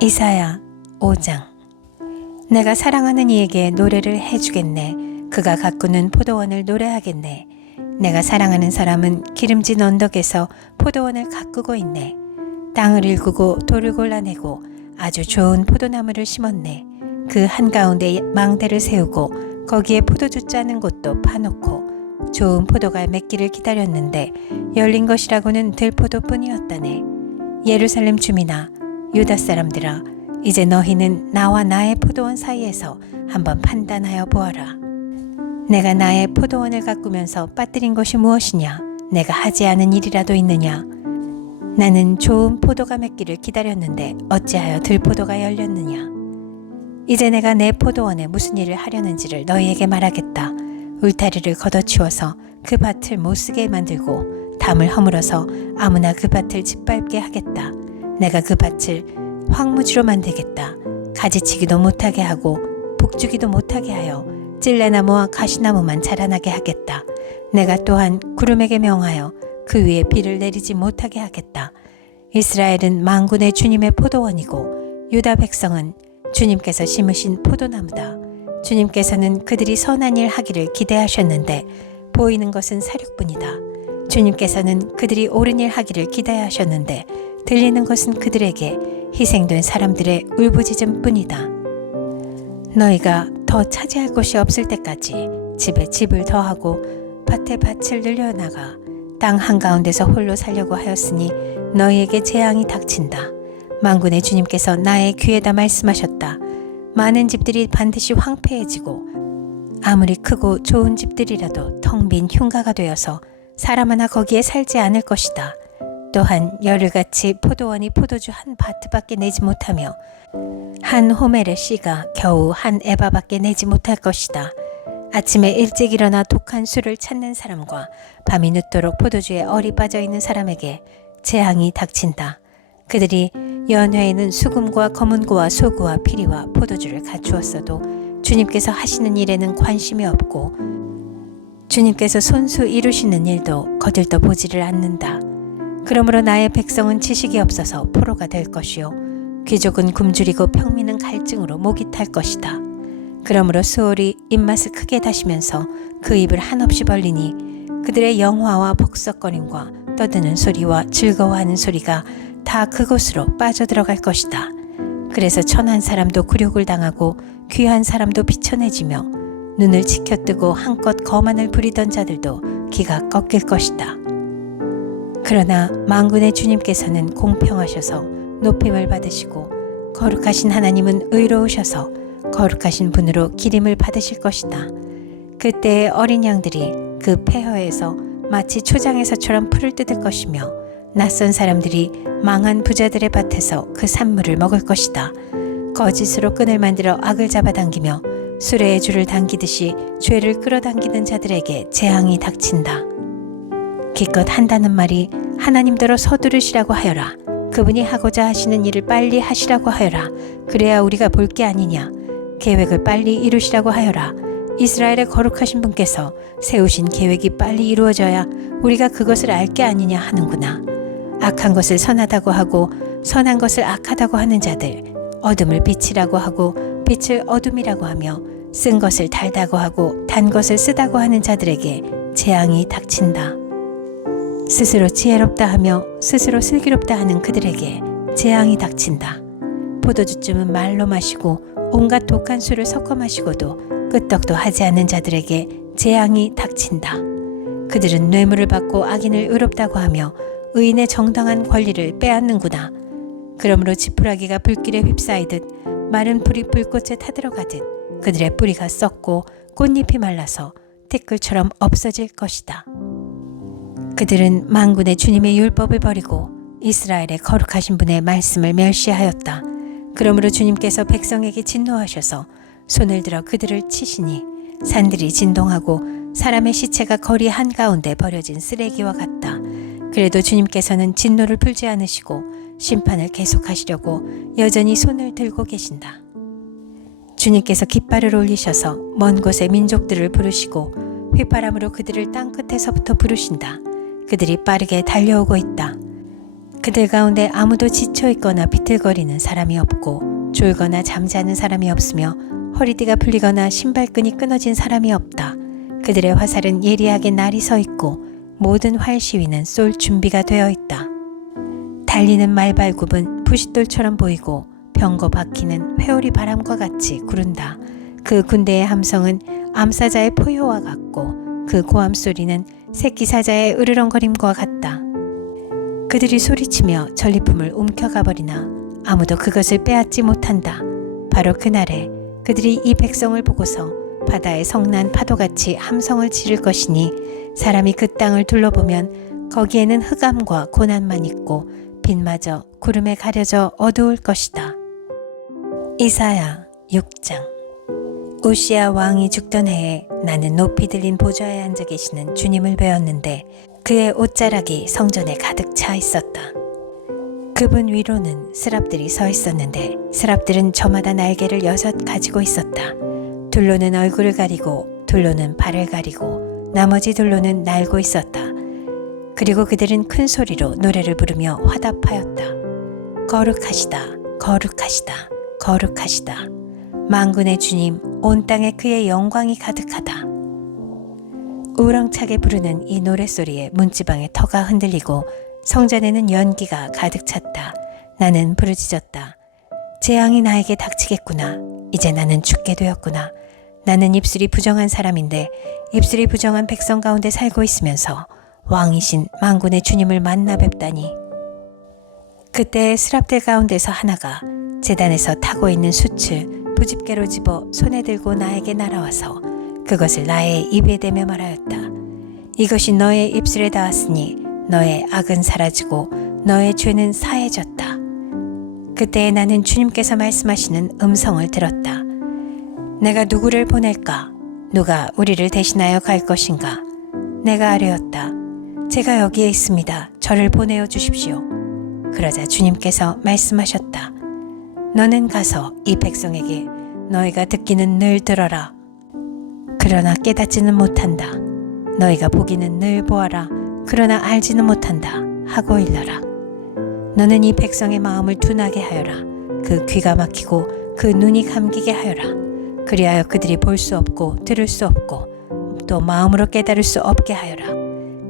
이사야 5장. 내가 사랑하는 이에게 노래를 해주겠네. 그가 가꾸는 포도원을 노래하겠네. 내가 사랑하는 사람은 기름진 언덕에서 포도원을 가꾸고 있네. 땅을 일구고 돌을 골라내고 아주 좋은 포도나무를 심었네. 그 한가운데 망대를 세우고 거기에 포도주 짜는 곳도 파놓고 좋은 포도가 맺기를 기다렸는데 열린 것이라고는 들포도뿐이었다네. 예루살렘 주민아, 유다 사람들아, 이제 너희는 나와 나의 포도원 사이에서 한번 판단하여 보아라. 내가 나의 포도원을 가꾸면서 빠뜨린 것이 무엇이냐? 내가 하지 않은 일이라도 있느냐? 나는 좋은 포도가 맺기를 기다렸는데 어찌하여 들포도가 열렸느냐? 이제 내가 내 포도원에 무슨 일을 하려는지를 너희에게 말하겠다. 울타리를 걷어치워서 그 밭을 못쓰게 만들고 담을 허물어서 아무나 그 밭을 짓밟게 하겠다. 내가 그 밭을 황무지로 만들겠다. 가지치기도 못하게 하고 북주기도 못하게 하여 찔레나무와 가시나무만 자라나게 하겠다. 내가 또한 구름에게 명하여 그 위에 비를 내리지 못하게 하겠다. 이스라엘은 만군의 주님의 포도원이고 유다 백성은 주님께서 심으신 포도나무다. 주님께서는 그들이 선한 일 하기를 기대하셨는데 보이는 것은 사륙뿐이다. 주님께서는 그들이 옳은 일 하기를 기대하셨는데 들리는 것은 그들에게 희생된 사람들의 울부짖음뿐이다. 너희가 더 차지할 곳이 없을 때까지 집에 집을 더하고 밭에 밭을 늘려나가 땅 한가운데서 홀로 살려고 하였으니 너희에게 재앙이 닥친다. 만군의 주님께서 나의 귀에다 말씀하셨다. 많은 집들이 반드시 황폐해지고 아무리 크고 좋은 집들이라도 텅 빈 흉가가 되어서 사람 하나 거기에 살지 않을 것이다. 또한 열흘같이 포도원이 포도주 한 바트밖에 내지 못하며 한 호멜의 씨가 겨우 한 에바밖에 내지 못할 것이다. 아침에 일찍 일어나 독한 술을 찾는 사람과 밤이 늦도록 포도주에 얼이 빠져 있는 사람에게 재앙이 닥친다. 그들이 연회에는 수금과 검은고와 소구와 피리와 포도주를 갖추었어도 주님께서 하시는 일에는 관심이 없고 주님께서 손수 이루시는 일도 거들떠 보지를 않는다. 그러므로 나의 백성은 지식이 없어서 포로가 될 것이요 귀족은 굶주리고 평민은 갈증으로 목이 탈 것이다. 그러므로 수월이 입맛을 크게 다시면서 그 입을 한없이 벌리니 그들의 영화와 복석거림과 떠드는 소리와 즐거워하는 소리가 다 그곳으로 빠져들어갈 것이다. 그래서 천한 사람도 굴욕을 당하고 귀한 사람도 비천해지며 눈을 치켜뜨고 한껏 거만을 부리던 자들도 기가 꺾일 것이다. 그러나 만군의 주님께서는 공평하셔서 높임을 받으시고 거룩하신 하나님은 의로우셔서 거룩하신 분으로 기림을 받으실 것이다. 그때의 어린 양들이 그 폐허에서 마치 초장에서처럼 풀을 뜯을 것이며 낯선 사람들이 망한 부자들의 밭에서 그 산물을 먹을 것이다. 거짓으로 끈을 만들어 악을 잡아당기며 수레의 줄을 당기듯이 죄를 끌어당기는 자들에게 재앙이 닥친다. 기껏 한다는 말이 하나님더러 서두르시라고 하여라. 그분이 하고자 하시는 일을 빨리 하시라고 하여라. 그래야 우리가 볼 게 아니냐. 계획을 빨리 이루시라고 하여라. 이스라엘의 거룩하신 분께서 세우신 계획이 빨리 이루어져야 우리가 그것을 알 게 아니냐 하는구나. 악한 것을 선하다고 하고 선한 것을 악하다고 하는 자들, 어둠을 빛이라고 하고 빛을 어둠이라고 하며 쓴 것을 달다고 하고 단 것을 쓰다고 하는 자들에게 재앙이 닥친다. 스스로 지혜롭다 하며 스스로 슬기롭다 하는 그들에게 재앙이 닥친다. 포도주쯤은 말로 마시고 온갖 독한 술을 섞어 마시고도 끄떡도 하지 않는 자들에게 재앙이 닥친다. 그들은 뇌물을 받고 악인을 의롭다고 하며 의인의 정당한 권리를 빼앗는구나. 그러므로 지푸라기가 불길에 휩싸이듯 마른 불이 불꽃에 타들어가듯 그들의 뿌리가 썩고 꽃잎이 말라서 티끌처럼 없어질 것이다. 그들은 만군의 주님의 율법을 버리고 이스라엘의 거룩하신 분의 말씀을 멸시하였다. 그러므로 주님께서 백성에게 진노하셔서 손을 들어 그들을 치시니 산들이 진동하고 사람의 시체가 거리 한가운데 버려진 쓰레기와 같다. 그래도 주님께서는 진노를 풀지 않으시고 심판을 계속하시려고 여전히 손을 들고 계신다. 주님께서 깃발을 올리셔서 먼 곳의 민족들을 부르시고 휘바람으로 그들을 땅끝에서부터 부르신다. 그들이 빠르게 달려오고 있다. 그들 가운데 아무도 지쳐있거나 비틀거리는 사람이 없고 졸거나 잠자는 사람이 없으며 허리띠가 풀리거나 신발끈이 끊어진 사람이 없다. 그들의 화살은 예리하게 날이 서 있고 모든 활 시위는 쏠 준비가 되어 있다. 달리는 말발굽은 부싯돌처럼 보이고 병거 바퀴는 회오리 바람과 같이 구른다. 그 군대의 함성은 암사자의 포효와 같고 그 고함 소리는 새끼 사자의 으르렁거림과 같다. 그들이 소리치며 전리품을 움켜가 버리나 아무도 그것을 빼앗지 못한다. 바로 그날에 그들이 이 백성을 보고서 바다의 성난 파도같이 함성을 지를 것이니 사람이 그 땅을 둘러보면 거기에는 흑암과 고난만 있고 빛마저 구름에 가려져 어두울 것이다. 이사야 6장. 우시야 왕이 죽던 해에 나는 높이 들린 보좌에 앉아 계시는 주님을 배웠는데 그의 옷자락이 성전에 가득 차 있었다. 그분 위로는 스랍들이 서 있었는데 스랍들은 저마다 날개를 6 가지고 있었다. 둘로는 얼굴을 가리고 둘로는 발을 가리고 나머지 둘로는 날고 있었다. 그리고 그들은 큰 소리로 노래를 부르며 화답하였다. 거룩하시다, 거룩하시다, 거룩하시다. 만군의 주님, 온 땅에 그의 영광이 가득하다. 우렁차게 부르는 이 노랫소리에 문지방의 터가 흔들리고 성전에는 연기가 가득 찼다. 나는 부르짖었다. 재앙이 나에게 닥치겠구나. 이제 나는 죽게 되었구나. 나는 입술이 부정한 사람인데 입술이 부정한 백성 가운데 살고 있으면서 왕이신 만군의 주님을 만나 뵙다니. 그때 스랍들 가운데서 하나가 제단에서 타고 있는 숯을 부집게로 집어 손에 들고 나에게 날아와서 그것을 나의 입에 대며 말하였다. 이것이 너의 입술에 닿았으니 너의 악은 사라지고 너의 죄는 사해졌다. 그때 나는 주님께서 말씀하시는 음성을 들었다. 내가 누구를 보낼까? 누가 우리를 대신하여 갈 것인가? 내가 아뢰었다. 제가 여기에 있습니다. 저를 보내어 주십시오. 그러자 주님께서 말씀하셨다. 너는 가서 이 백성에게 너희가 듣기는 늘 들어라. 그러나 깨닫지는 못한다. 너희가 보기는 늘 보아라. 그러나 알지는 못한다. 하고 일러라. 너는 이 백성의 마음을 둔하게 하여라. 그 귀가 막히고 그 눈이 감기게 하여라. 그리하여 그들이 볼 수 없고 들을 수 없고 또 마음으로 깨달을 수 없게 하여라.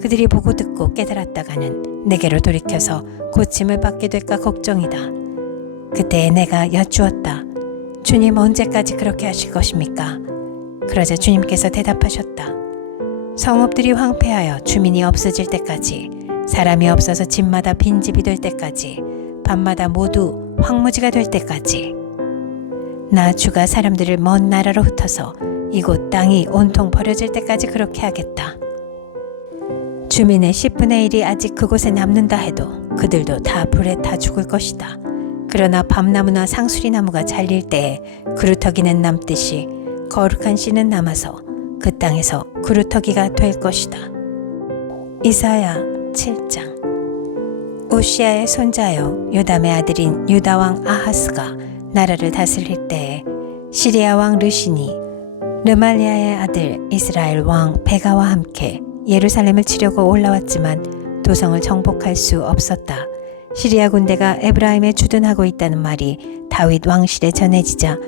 그들이 보고 듣고 깨달았다가는 내게로 돌이켜서 고침을 받게 될까 걱정이다. 그때 내가 여쭈었다. 주님, 언제까지 그렇게 하실 것입니까? 그러자 주님께서 대답하셨다. 성읍들이 황폐하여 주민이 없어질 때까지, 사람이 없어서 집마다 빈집이 될 때까지, 밤마다 모두 황무지가 될 때까지, 나 주가 사람들을 먼 나라로 흩어서 이곳 땅이 온통 버려질 때까지 그렇게 하겠다. 주민의 10분의 1이 아직 그곳에 남는다 해도 그들도 다 불에 타 죽을 것이다. 그러나 밤나무나 상수리나무가 잘릴 때에 그루터기는 남듯이 거룩한 씨는 남아서 그 땅에서 그루터기가 될 것이다. 이사야 7장. 우시야의 손자요 요담의 아들인 유다왕 아하스가 나라를 다스릴 때에 시리아 왕 르신이 르말리아의 아들 이스라엘 왕 베가와 함께 예루살렘을 치려고 올라왔지만 도성을 정복할 수 없었다. 시리아 군대가 에브라임에 주둔하고 있다는 말이 다윗 왕실에 전해지자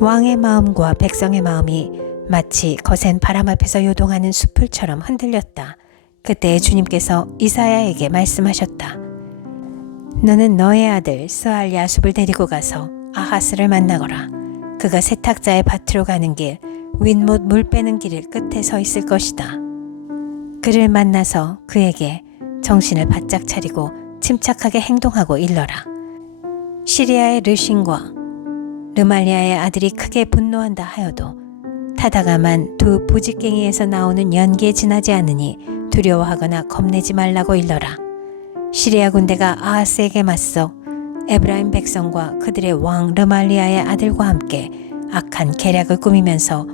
왕의 마음과 백성의 마음이 마치 거센 바람 앞에서 요동하는 수풀처럼 흔들렸다. 그때 주님께서 이사야에게 말씀하셨다. 너는 너의 아들 스알 야숲을 데리고 가서 아하스를 만나거라. 그가 세탁자의 밭으로 가는 길, 윗못 물 빼는 길 끝에 서 있을 것이다. 그를 만나서 그에게 정신을 바짝 차리고 침착하게 행동하고 일러라. 시리아의 르신과 르말리아의 아들이 크게 분노한다 하여도 타다가만 두 부직갱이에서 나오는 연기에 지나지 않으니 두려워하거나 겁내지 말라고 일러라. 시리아 군대가 아하스에게 맞서 에브라임 백성과 그들의 왕 르말리아의 아들과 함께 악한 계략을 꾸미면서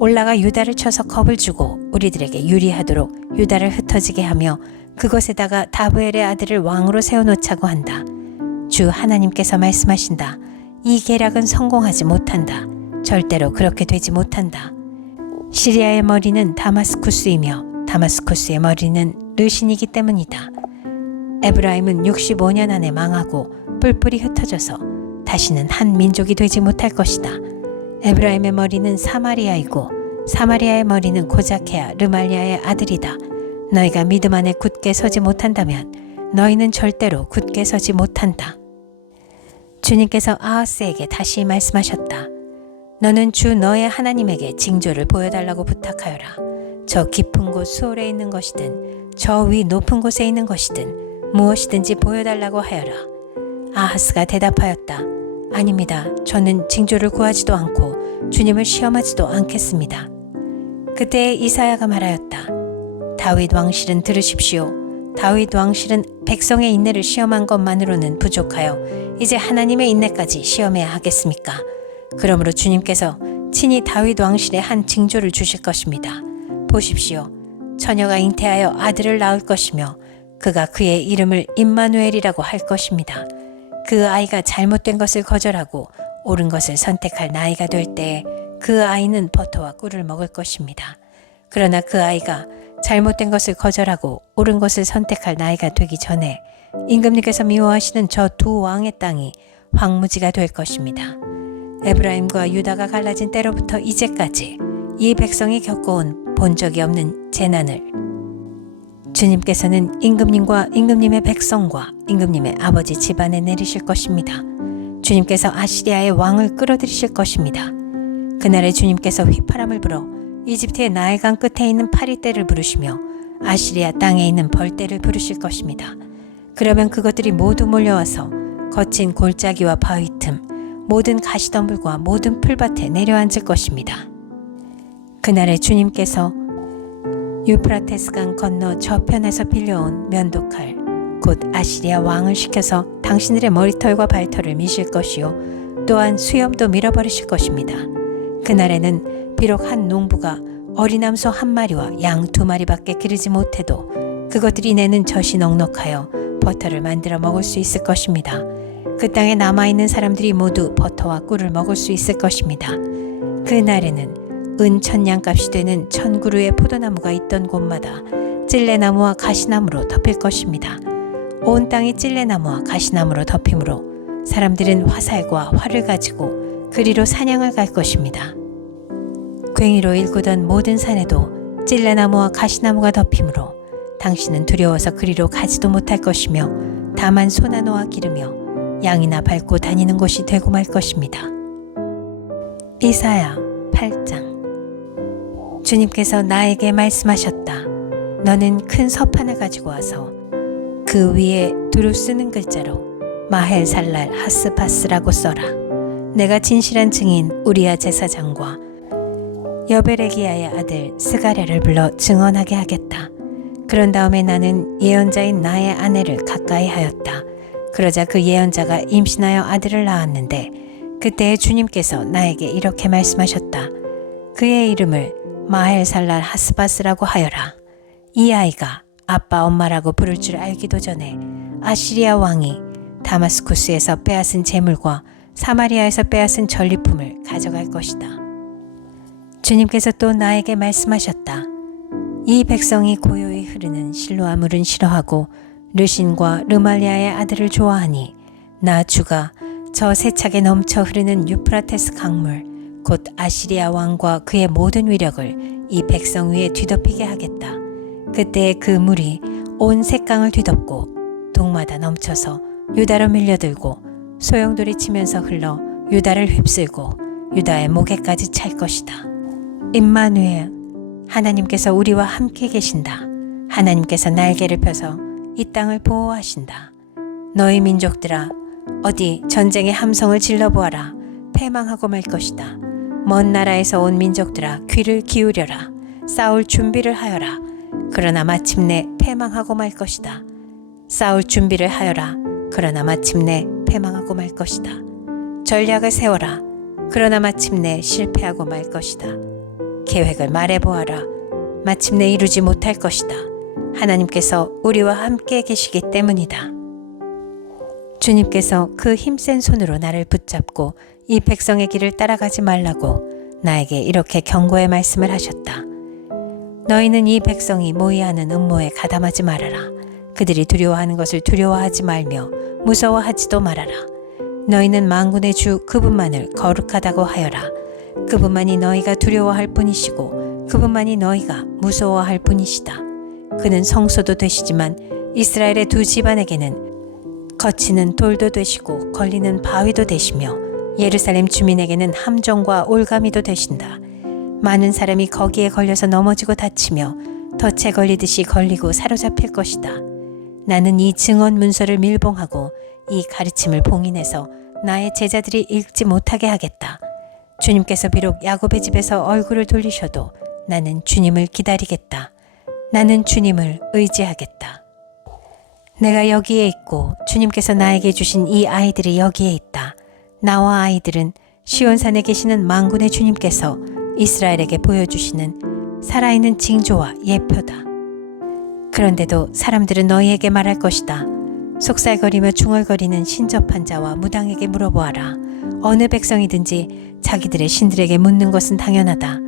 올라가 유다를 쳐서 겁을 주고 우리들에게 유리하도록 유다를 흩어지게 하며 그것에다가 다브엘의 아들을 왕으로 세워놓자고 한다. 주 하나님께서 말씀하신다. 이 계략은 성공하지 못한다. 절대로 그렇게 되지 못한다. 시리아의 머리는 다마스쿠스이며 다마스쿠스의 머리는 르신이기 때문이다. 에브라임은 65년 안에 망하고 뿔뿔이 흩어져서 다시는 한 민족이 되지 못할 것이다. 에브라임의 머리는 사마리아이고 사마리아의 머리는 고자케아 르말리아의 아들이다. 너희가 믿음 안에 굳게 서지 못한다면 너희는 절대로 굳게 서지 못한다. 주님께서 아하스에게 다시 말씀하셨다. 너는 주 너의 하나님에게 징조를 보여달라고 부탁하여라. 저 깊은 곳 수월에 있는 것이든 저 위 높은 곳에 있는 것이든 무엇이든지 보여달라고 하여라. 아하스가 대답하였다. 아닙니다. 저는 징조를 구하지도 않고 주님을 시험하지도 않겠습니다. 그때 이사야가 말하였다. 다윗 왕실은 들으십시오. 다윗 왕실은 백성의 인내를 시험한 것만으로는 부족하여 이제 하나님의 인내까지 시험해야 하겠습니까? 그러므로 주님께서 친히 다윗 왕실에 한 징조를 주실 것입니다. 보십시오. 처녀가 잉태하여 아들을 낳을 것이며 그가 그의 이름을 임마누엘이라고 할 것입니다. 그 아이가 잘못된 것을 거절하고 옳은 것을 선택할 나이가 될 때에 그 아이는 버터와 꿀을 먹을 것입니다. 그러나 그 아이가 잘못된 것을 거절하고 옳은 것을 선택할 나이가 되기 전에 임금님께서 미워하시는 저 두 왕의 땅이 황무지가 될 것입니다. 에브라임과 유다가 갈라진 때로부터 이제까지 이 백성이 겪어온 본 적이 없는 재난을 주님께서는 임금님과 임금님의 백성과 임금님의 아버지 집안에 내리실 것입니다. 주님께서 아시리아의 왕을 끌어들이실 것입니다. 그날에 주님께서 휘파람을 불어 이집트의 나일강 끝에 있는 파리떼를 부르시며 아시리아 땅에 있는 벌떼를 부르실 것입니다. 그러면 그것들이 모두 몰려와서 거친 골짜기와 바위 틈, 모든 가시덤불과 모든 풀밭에 내려앉을 것입니다. 그날에 주님께서 유프라테스강 건너 저편에서 빌려온 면도칼, 곧 아시리아 왕을 시켜서 당신들의 머리털과 발털을 미실 것이요 또한 수염도 밀어버리실 것입니다. 그날에는 비록 한 농부가 어린 암소 한 마리와 양 두 마리밖에 기르지 못해도 그것들이 내는 젖이 넉넉하여 버터를 만들어 먹을 수 있을 것입니다. 그 땅에 남아있는 사람들이 모두 버터와 꿀을 먹을 수 있을 것입니다. 그날에는 은 1000냥값이 되는 1000그루의 포도나무가 있던 곳마다 찔레나무와 가시나무로 덮일 것입니다. 온 땅이 찔레나무와 가시나무로 덮이므로 사람들은 화살과 활을 가지고 그리로 사냥을 갈 것입니다. 괭이로 일구던 모든 산에도 찔레나무와 가시나무가 덮이므로 당신은 두려워서 그리로 가지도 못할 것이며 다만 소나 놓아 기르며 양이나 밟고 다니는 곳이 되고 말 것입니다. 이사야 8장. 주님께서 나에게 말씀하셨다. 너는 큰 서판을 가지고 와서 그 위에 두루 쓰는 글자로 마헬살랄 하스바스라고 써라. 내가 진실한 증인 우리야 제사장과 여베레기야의 아들 스가랴를 불러 증언하게 하겠다. 그런 다음에 나는 예언자인 나의 아내를 가까이 하였다. 그러자 그 예언자가 임신하여 아들을 낳았는데 그때 주님께서 나에게 이렇게 말씀하셨다. 그의 이름을 마헬살랄 하스바스라고 하여라. 이 아이가 아빠 엄마라고 부를 줄 알기도 전에 아시리아 왕이 다마스쿠스에서 빼앗은 재물과 사마리아에서 빼앗은 전리품을 가져갈 것이다. 주님께서 또 나에게 말씀하셨다. 이 백성이 고요히 흐르는 실로아 물은 싫어하고 르신과 르말리아의 아들을 좋아하니 나 주가 저 세차게 넘쳐 흐르는 유프라테스 강물 곧 아시리아 왕과 그의 모든 위력을 이 백성 위에 뒤덮이게 하겠다. 그때 그 물이 온 색강을 뒤덮고 동마다 넘쳐서 유다로 밀려들고 소용돌이 치면서 흘러 유다를 휩쓸고 유다의 목에까지 찰 것이다. 임마누엘, 하나님께서 우리와 함께 계신다. 하나님께서 날개를 펴서 이 땅을 보호하신다. 너희 민족들아, 어디 전쟁의 함성을 질러보아라. 패망하고 말 것이다. 먼 나라에서 온 민족들아, 귀를 기울여라. 싸울 준비를 하여라. 그러나 마침내 패망하고 말 것이다. 싸울 준비를 하여라. 그러나 마침내 패망하고 말 것이다. 전략을 세워라. 그러나 마침내 실패하고 말 것이다. 계획을 말해보아라. 마침내 이루지 못할 것이다. 하나님께서 우리와 함께 계시기 때문이다. 주님께서 그 힘센 손으로 나를 붙잡고 이 백성의 길을 따라가지 말라고 나에게 이렇게 경고의 말씀을 하셨다. 너희는 이 백성이 모의하는 음모에 가담하지 말아라. 그들이 두려워하는 것을 두려워하지 말며 무서워하지도 말아라. 너희는 만군의 주 그분만을 거룩하다고 하여라. 그분만이 너희가 두려워할 뿐이시고 그분만이 너희가 무서워할 뿐이시다. 그는 성소도 되시지만 이스라엘의 두 집안에게는 거치는 돌도 되시고 걸리는 바위도 되시며 예루살렘 주민에게는 함정과 올가미도 되신다. 많은 사람이 거기에 걸려서 넘어지고 다치며 덫에 걸리듯이 걸리고 사로잡힐 것이다. 나는 이 증언 문서를 밀봉하고 이 가르침을 봉인해서 나의 제자들이 읽지 못하게 하겠다. 주님께서 비록 야곱의 집에서 얼굴을 돌리셔도 나는 주님을 기다리겠다. 나는 주님을 의지하겠다. 내가 여기에 있고 주님께서 나에게 주신 이 아이들이 여기에 있다. 나와 아이들은 시온산에 계시는 만군의 주님께서 이스라엘에게 보여주시는 살아있는 징조와 예표다. 그런데도 사람들은 너희에게 말할 것이다. 속살거리며 중얼거리는 신접한 자와 무당에게 물어보아라. 어느 백성이든지 자기들의 신들에게 묻는 것은 당연하다.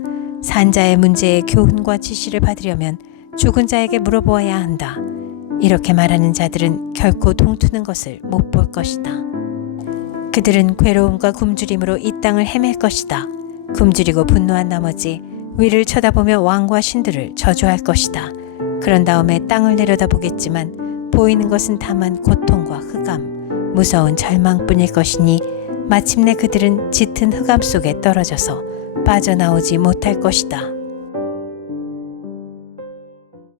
산자의 문제에 교훈과 지시를 받으려면 죽은 자에게 물어보아야 한다. 이렇게 말하는 자들은 결코 동트는 것을 못 볼 것이다. 그들은 괴로움과 굶주림으로 이 땅을 헤맬 것이다. 굶주리고 분노한 나머지 위를 쳐다보며 왕과 신들을 저주할 것이다. 그런 다음에 땅을 내려다보겠지만 보이는 것은 다만 고통과 흑암, 무서운 절망뿐일 것이니 마침내 그들은 짙은 흑암 속에 떨어져서 빠져나오지 못할 것이다.